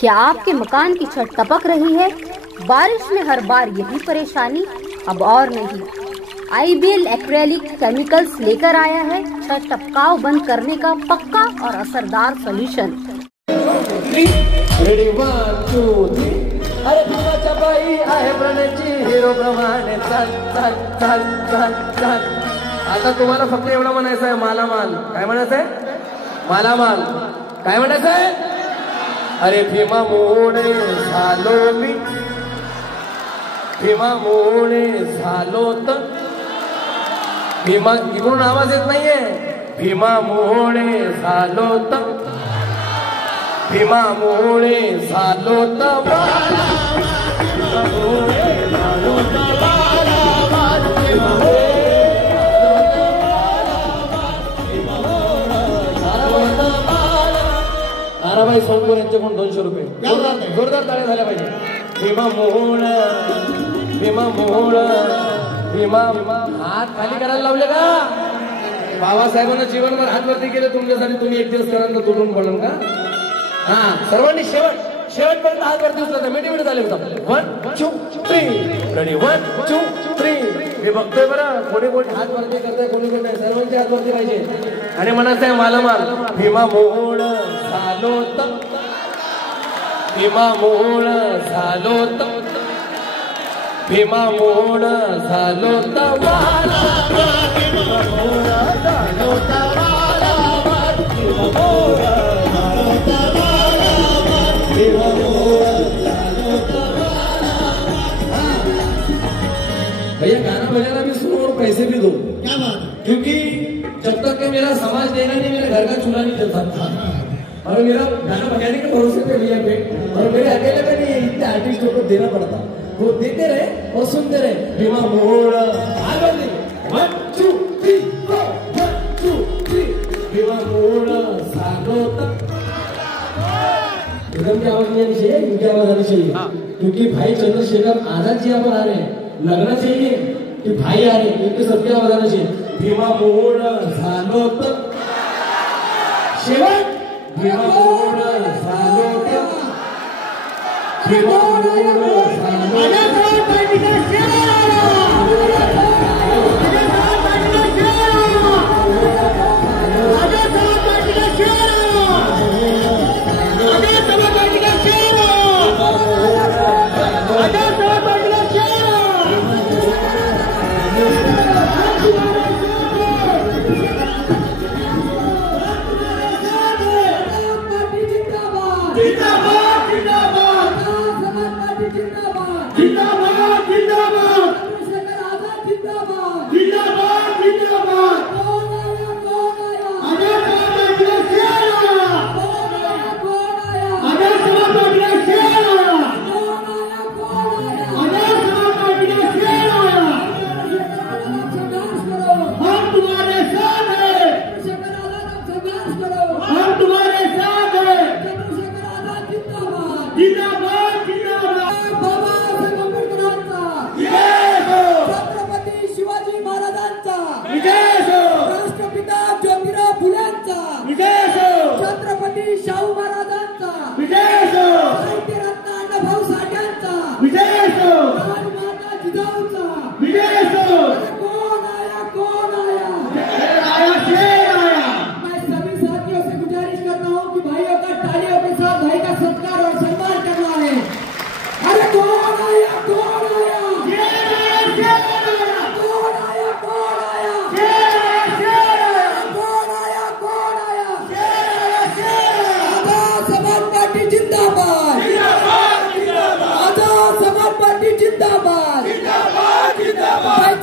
क्या आपके मकान की छत टपक रही है? बारिश में हर बार यही परेशानी? अब और नहीं, आईबीएल एक्रेलिक केमिकल्स लेकर आया है छत टपकाव बंद करने का पक्का और असरदार सॉल्यूशन। अरे भीमाच्या बाई आहे प्रणयची हिरो प्रमाणे चल चल चल चल चल। आता तुम्हाला फक्त एवढं म्हणायचं आहे, मालामाल। काय म्हणायचं आहे? मालामाल। काय म्हणायचं आहे? अरे भीमामुळे झालो मी, भीमामुळे झालो तर भीमा इकडून आवाज येत नाहीये। भीमामुळे झालो तर भीमामुळे झालो तर ताराबाई सोनपूर यांच्याकडून 200 रुपये जोरदार टाळ्या झाल्या पाहिजे। भीमामुळ भीमामुळ भीमा हात खाली करायला लावले का? बाबासाहेबांना जीवनभर हात वरती केले तुमच्यासाठी, तुम्ही एक दिवस कराल तर तुटून पडल का? हा, सर्वांनी शेवटपर्यंत हात वरती उचलता मिठी झाले होता। 1 2 3 रेडी 1 2 3 मी बघतोय बरं, कोणी हात वरती करताय, कोणी नाही, सर्वांचे हात वरती पाहिजे आणि म्हणायचं आहे मालामाल। भीमामुळ झालो तर भीमामुळ झालो तर भीमामुळ झालो तर भैया गाना बजाना भी सुनो और पैसे भी दो। क्या बात? क्योंकि जब तक के मेरा समाज देना नहीं, मेरे घर का चूल्हा नहीं जल सकता। और मेरा गाना बजाने के भरोसे पे भैया पे, और मेरे अकेले में नहीं, इतने आर्टिस्टों को देना पड़ता। वो देते रहे और सुनते रहे। भीमामुळ आगे 1 2 3 4 1 2 3 भीमामुळ झालो तर एकदम की आवाज नहीं आनी चाहिए, इनकी आवाज आनी चाहिए। क्योंकि भाई चंद्रशेखर आजाद जी यहाँ पर आ रहे हैं, लगना चाहिए कि भाई आ रहे हैं, इनके सबके आवाज आना चाहिए। भीमामुळ झालो तर शेवट भीमामुळ झालो तर भीमामुळ झालो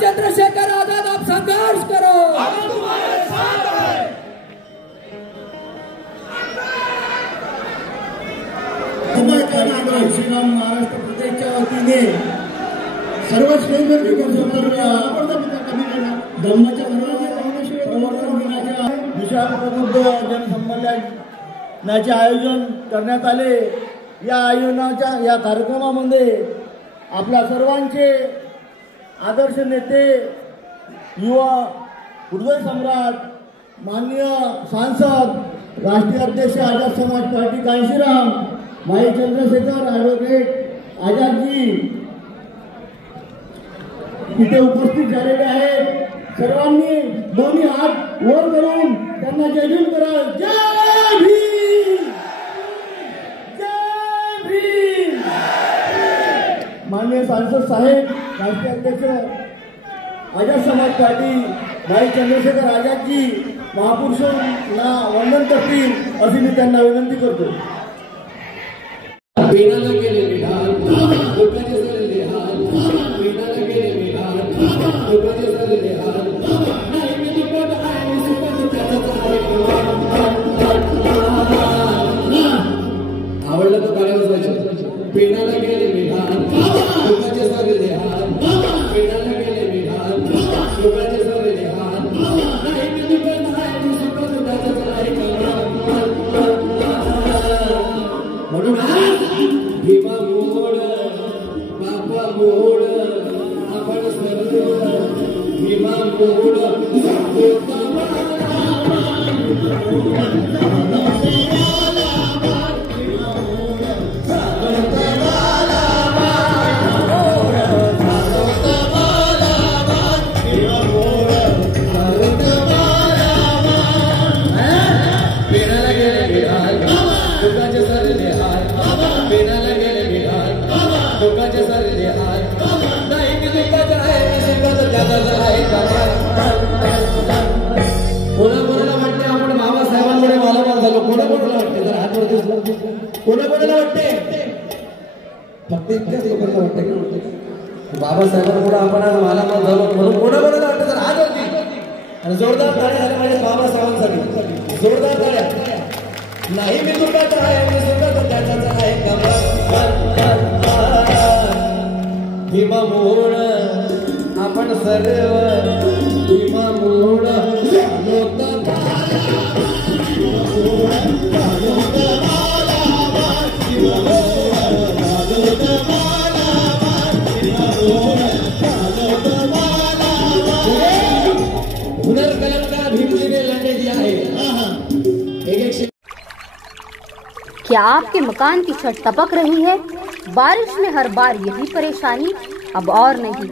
चंद्रशेखर आजाद, आप संघर्ष करो, हम तुम्हारे साथ हैं। श्रीराम महाराष्ट्र प्रदेशच्या वतीने सर्व धर्माच्या प्रवर्तन दिनाच्या विशाल प्रबुद्ध जनसंमेलनाचे आयोजन करण्यात आले। या आयोजनाच्या या कार्यक्रमामध्ये आपल्या सर्वांचे आदर्श नेते, युवा हृदय सम्राट, माननीय सांसद, राष्ट्रीय अध्यक्ष आझाद समाज पार्टी कांशीराम भाई चंद्रशेखर ॲडव्होकेट आजादजी इथे उपस्थित झालेले आहेत. सर्वांनी दोन्ही हात वर करून त्यांना जय भीम करा. जय भीम, जय भीम. माननीय सांसद साहेब, राष्ट्रीय अध्यक्ष आझाद समाज पार्टी भाई चंद्रशेखर आजादजी महापुरुषांना वंदन करतील अशी मी त्यांना विनंती करतो. पेनाला गेले विधान लोकांचे झालेले हाल. पेनाला गेले विधान लोकांचे झालेले हाल. नाही मी दुप्पट आहे मी सुपट त्याचाच आहे. आवडलं तर करायला जायचं. पेनाला गेले विधान लोकांचे झालेले हाल. पेनाला गेले विधान लोकांचे झालेले हाल. नाही मी दुप्पट आहे मी सुपट त्याचाच आहे. म्हणून भीमा मोड बापा मोड आपण सर्व भीमा मोड. पेनाला गेले विधान लोकांचे झालेले हाल. पेनाला गेले विधान लोकांचे झालेले हाल. नाही मी दुःखाचं आहे मी सुखाचं त्याचाच आहे. कोणाकोणाला वाटते आपण बाबासाहेबांमुळे मालामाल झालो. कोणाकोणाला वाटते जर हात वरती कोणाकोणाला वाटते? फक्त इतक्याच लोकांना वाटते बाबासाहेबांमुळे आपण आज मालामाल झालो म्हणून. कोणाकोणाला वाटतं जर हात वरती आणि जोरदार टाळ्या झाल्या माझ्या बाबासाहेबांसाठी. जोरदार टाळ्या. नाही मी दुःखाचं आहे मी सुखाचं त्याचाच आहे. भीमा मोड आपण सर्व भीमा मोड. हुनरकलाकार भीमजी ने लढलेली आहे. क्या आपके मकान की छत टपक रही है? बारिश में हर बार यही परेशानी, अब और नहीं.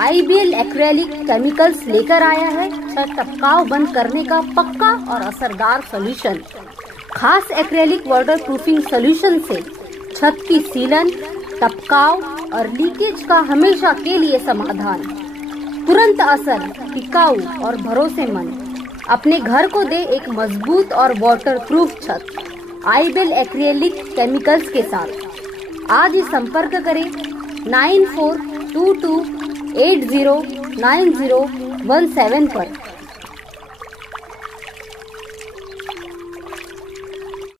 आईबीएल एक्रेलिक केमिकल्स लेकर आया है छत टपकाव बंद करने का पक्का और असरदार सॉल्यूशन. खास एक्रेलिक वाटर प्रूफिंग सॉल्यूशन से छत की सीलन, टपकाव और लीकेज का हमेशा के लिए समाधान. तुरंत असर, टिकाऊ और भरोसेमंद. अपने घर को दे एक मजबूत और वाटर प्रूफ छत आईबीएल एक्रेलिक केमिकल्स के साथ. आज ही संपर्क करें 9422809017 पर.